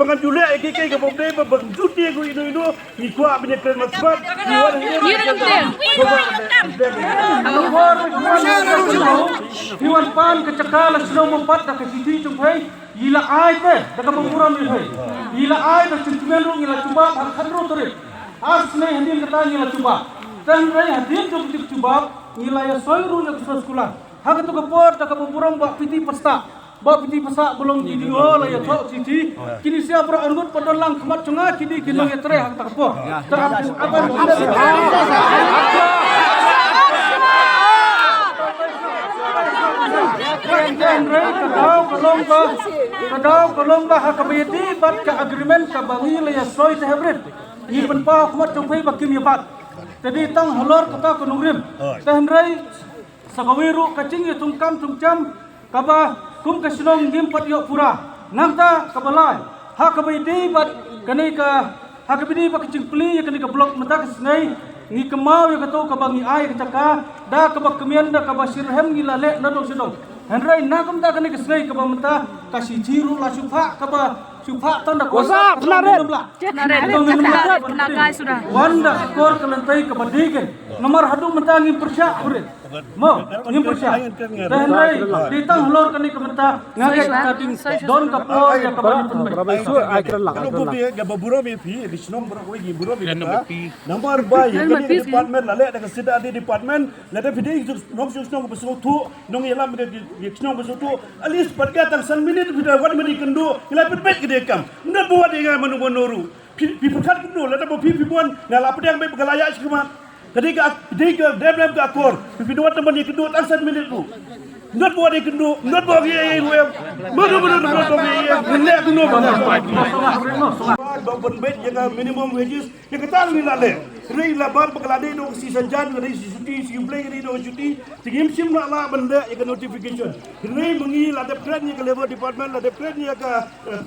Penganjulnya EKK ke Bombe berjuti aku itu ikut penyekatan masbat Iwan pan kecekal sudah mempat dah kesiti cumpai gila ai teh dah kemuram ni hai gila ai dah sentimen ru gila cuba khandro tore asne handin kata gila cuba dan rai handin cuba gila ya soiru ya sekolah hak tu kepor dah kemuram buat piti pesta Bapak piti pasak belum jadi lah ya cok cici. Kini siapa berangut pedolang kemat cengah kini kini ya tere hak tak apa. Terapis apa kadau kolong ba hak kabiti bat ka agreement ka bangi la ya soy tehbret. Ni penpa kemat cengpai bakim ya bat. Jadi tang halor kata kunungrim. Tehnrai sagawiru kacing ya tungkam tungcam kaba kum kesenong gimpat yok pura nangta kabalai hak kabidi bat kani ka hak kabidi ba kecing pli ya kani ka blok mata kesnai ni kemau ya kato kabangi ai kecaka da kabak kemian da kabasirhem gilale nadong sedong henrai nakam da kani kesnai kabamata kasih jiru la supha kaba supha tanda kuasa penaren penakai sudah wanda kor kelentai kabadigen nomor hadu mentangi persya urit mo ngim persya henrai ditang lor kani kementa ngagai kading don kapor ya kabani penbai su akran la kalau bumi ga baburo mi pi di snong bro ko gi buro mi nomor bay kani department la le da sida di department la da fidi nong snong besu tu nong yelam di snong besu tu alis padga tang san minit vida wat meni kendo ila pet gede kam nda buat dengan manu monoru pi perkat kendo la da pi buan na la pedang be begalaya sikuma ketika dem ka akor pi dua teman di kendo tang san minit tu nda buat di kendo nda buat ye manu ne kendo Bang bet yang minimum wages yang ketal ni lale rei labar bekalade do si sanjan rei si cuti si play rei do cuti tingim sim la benda yang notification rei mengi la de plan ni ke level department la de plan ni ke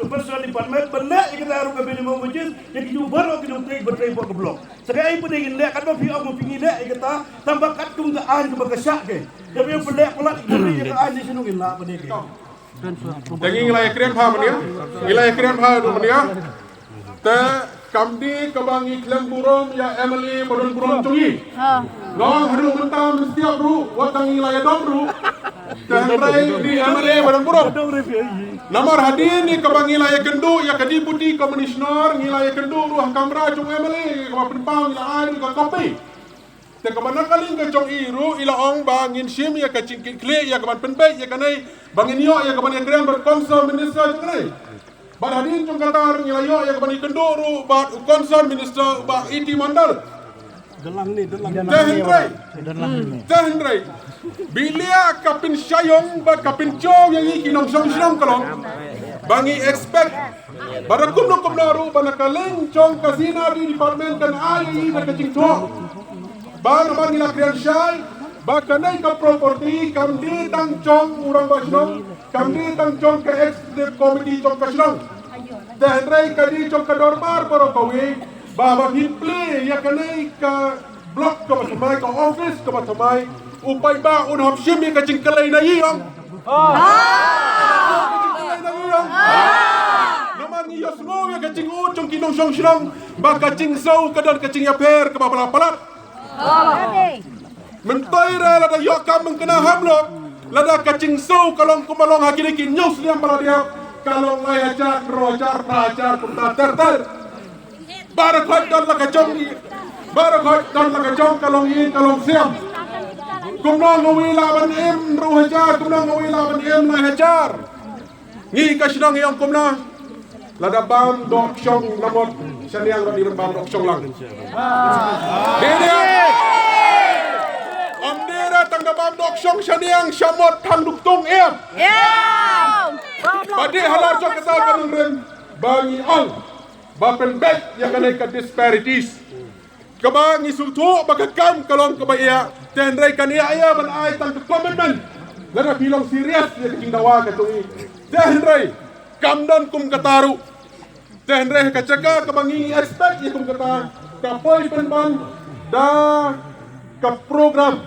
personal department benda yang kita harus ke minimum wages yang kita baru kita take bertrai ke blok sekai pun ingin lek kan fi au pingi lek kita tambah kat tung ke an ke bakasyak ke tapi yang pelak pelak ni ke an ni sinu ila pada ke Daging ilai krian pha mania, ilai krian pha du mania. Te kamdi kebangi klem burung ya Emily modon burung cungi. Ngong hadu mentam setiap ru, watang ilai dom ru. Te hendrai di Emily modon burung. Nomor hadir ni kebangi ilai kendu ya kadiputi komisioner ilai kendu ruah kamera cung Emily kema penpang ilai air ka kopi. Te kemana kali ke cong iru ila ong bangin sim ya kacing kle ya keman penbai ya kanai bangin yo ya keman yang keren berkonsol minister kanai. Bad hadin cong katar ngilayo ya keman kenduru bad konsol minister ba iti mandal. Tehendrai. Bilia kapin syayong bad kapin chow yang iki nong song kalong. Bangi expect barakum no kumnaru banakaleng cong kasina di department kan ai na kacing chow. Bang naman nila kreansyal, baka na ka property, kamdi tang chong urang basyong, kamdi tang chong ka executive committee chong kasyong. Dahil ray ka di chong ka dormar paro kawi, baba hipli, ya kanay ka block ka masamay, ka office ka masamay, upay ba unham siyemi ka chingkalay na iyong. Chingkalay na iyong. Naman iyos mo, ya ka ching uchong kinong syong, baka ching saw ka doon, ka ching yaper, ka mapalapalat. Mentoy ra lada yokam mengkena hamlok lada kacing sau kalong kumalong hakirikin nyus liam para dia kalong layacar rojar prajar punta terter barakot dan lakacong kalong in kalong siam kumnong ngawi laban im ruhajar kumnong ngawi laban im lahajar ngi kasinong iyong kumnong lada bam dok syong lamot saniang rodi bam dok syong lang Amdera tangga bam dok syong saniang syamot tanduk tung em. Padi halar cok kata kanun rem bangi al. bapen bet yang kanai ka disparities kabang isutu bagakam kalong kabaya tenrai kania aya ban ai tan commitment lana pilong serius ya king dawa ka tungi tenrai kamdan kum kataru tenrai ka jaga kabangi respect ya kum kata ka poi penban da ka program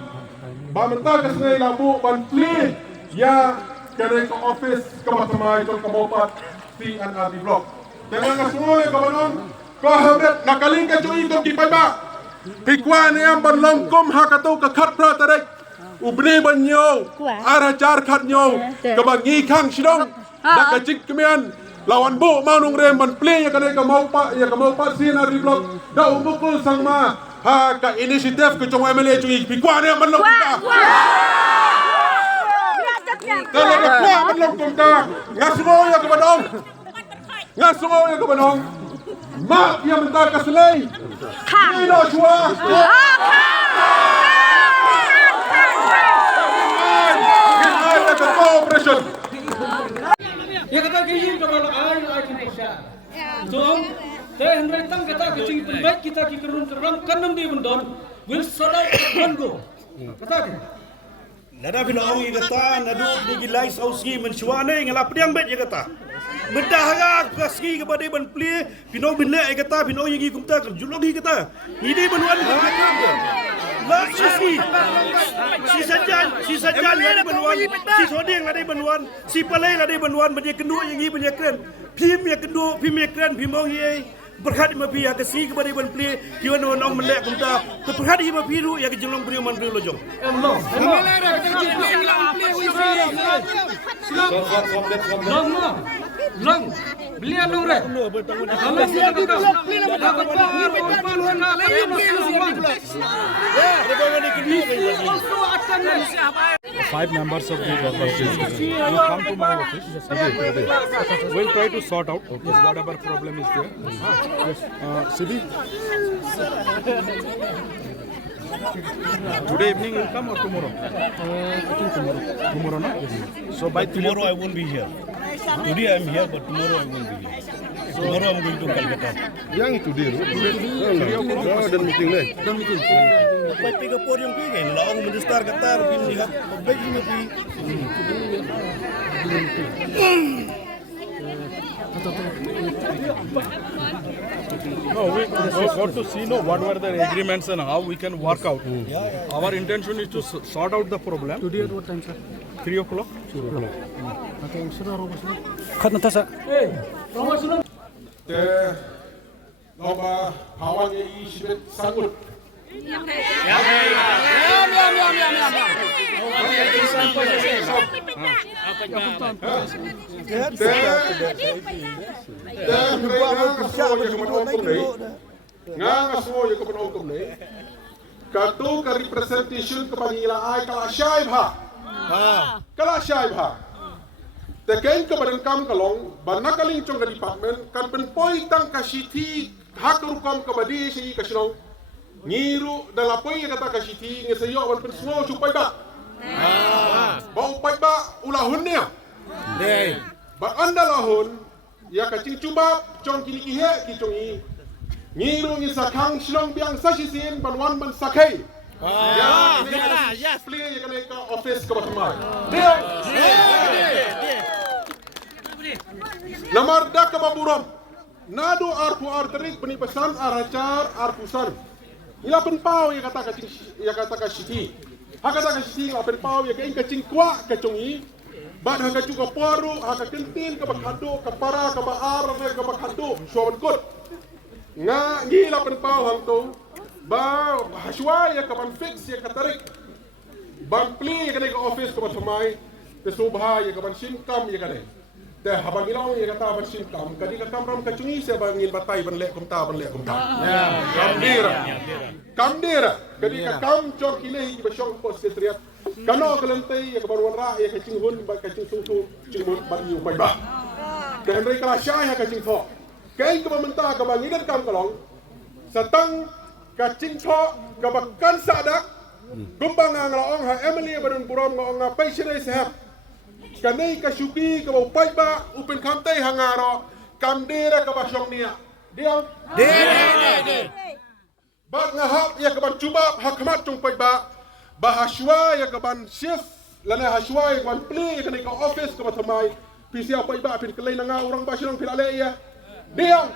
ba menta ka senai labu ban pli ya kanai ka office kamatmai to kamopat PNRD block dengan semua yang kabanon ko habret nakaling ka cui ko kipai ba Hikwan yang berlongkom hakatu ke khat pra tarik ubni banyo arah jar khat nyo kebangi kang sidong dak kecik kemian lawan bu manung rem ban play ya kanai ka mau pa sinar di blok da umukul sang ma ha ka inisiatif ke cong MLA cui hikwan yang berlongkom ka kalau hikwan berlongkom ka ngasumo ya kebanong ngasumo ya kebanong mak yang mentar kaselai Ino chua operation ya kata gini kalau ai Indonesia so teh henry tang kata kecing penbaik kita ki kerun terang kanam di bendon will solai bango kata Nada binaong igata nadu digilai sausi mensuane ngalap diang bet igata. Mendahaga kaski kepada ban pli pino binle igata pino yigi kumta julog igata. Ini banuan la si sajan lade banuan si sodeng lade banuan si palai lade banuan banyak kedua yigi banyak keren. Pim ya kedua pim ya keren pimong ye berhad mapi ya kasi kepada ban pli kiwan orang melek kumta berhad hi mapi ru ya kejolong beri man beri lojong. Long beliau nore kalau dia dapat Five members of the workers you come to my office. We'll try to sort out whatever problem is there. Yes, Sibi. Today evening will come or tomorrow? I think tomorrow. Tomorrow, no? Yes. So by Tomorrow I won't be here. Today I am here, but tomorrow I won't be here. Tomorrow I'm going to Calcutta. Yang itu dia. Dan meeting deh. Apa tiga por yang pergi? Lawan mendestar Qatar, pin lihat baik ini pi. No, we got to see what were the agreements and how we can work out. Our intention is to sort out the problem. Today at what time, sir? 3 o'clock. 3 o'clock. Teh lomba hawan yang isibet sanggut Katu ka representation kepanggila ai kala syaib ha. Kala syaib ha. Tekain kebadan kam kalong banakaling cong ka department kan penpoi tang kasiti hak rukam kabadi si kasilong ngiru dalapoi kata kasiti ngesayo ban pensuo supai ba. Bau pai ba ulahunnya. Ba anda lahun ya kacing cuba cong kini kihe ki congi ngiru ngi sakang silong biang sasisin banwan ban sakai. Ya, yes. Play ya kana ka office ka batmai. Namar dak ka baburam. Nado arpu arterik beni pesan aracar arpusan. Ila penpau ya kata ka siti. Hakata ka siti la penpau ya kain kacing kwa ka congi. Bad haka juga poru haka kentin ka bakado ka para ka baar ka bakado soban kot. Nga ngila penpau hang to ba haswa ya kapan fix ya katarik ban pli ya kanai ka office ka batamai te subha ya kapan simkam ya kanai te habang ilaw ya kata ban simkam kadi ka kamram ka cungi sa bangin batay ban le kumta kamdira kadi ka kam chok ile ba syong post sekretariat kano kalantay ya kapan wanra ya kacing hun ba kacing sungsu cingmut ban yu bai ba te henry kala sya ya kacing tho kai ka mamenta ka bangidan kam kalong satang kacing tho kabakan sadak gumbang ang laong ha Emily badun buram ngong nga paisire sehap kanai ka syubi ka pai ba upen kamtai hangaro kamdera ka basyong nia Diam. Bak ngahap ya keban cuba hakmat cung pai ba bahaswa ya keban shift lana haswa ya keban pli ya kena ke office ke batamai pisia pai ba pin kelai nanga orang ba sinang pilale ya. Diam.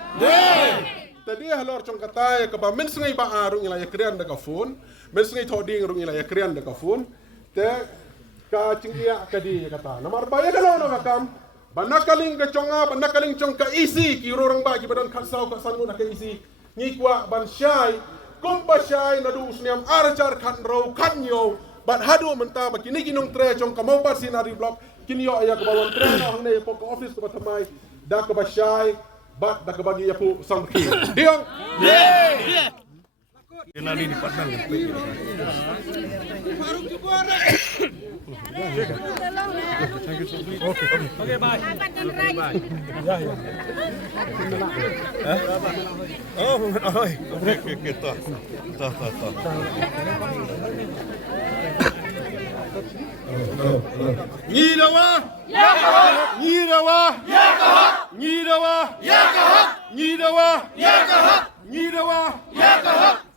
Tadi halor cung kata ya keban men sengai ba arung ila ya krian da ka phone men sengai thoding rung ila ya krian da ka phone te ka cingkia kadi kata nomor ba ya kalau na kam banakaling ke conga banakaling cong ka isi ki orang ba ki badan khasau ka sangu na ka isi ni kwa ban syai kumpa syai nadu usniam arjar kan ro kan yo ban hadu menta ba kini kinong tre cong ka mau ba sinari blok kini yo aya ka bawon tre na hang ne po ka office ka batamai da ka ba syai ba da ka bagi ya pu samki diong Kenali di partner. Okay, bye. Oh, okay, tak. Nyirawa ya kahak Nyirawa ya kahak Nyirawa ya kahak Nyirawa ya kahak Nyirawa ya kahak.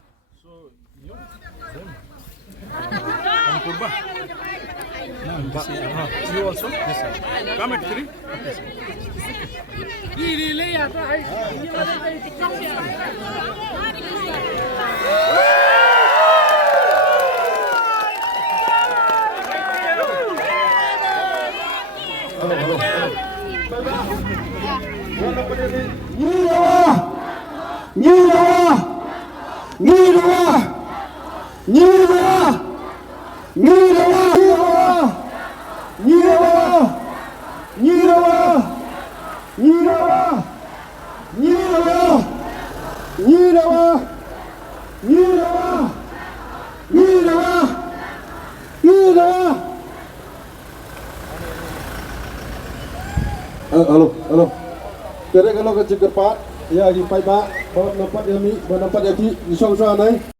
You also? Yes, sir. Come at 3. Halo. Kira kalau ke cekerpat, ya di pai ba, bawa nampak yang ni, bawa nampak yang di song-song nai.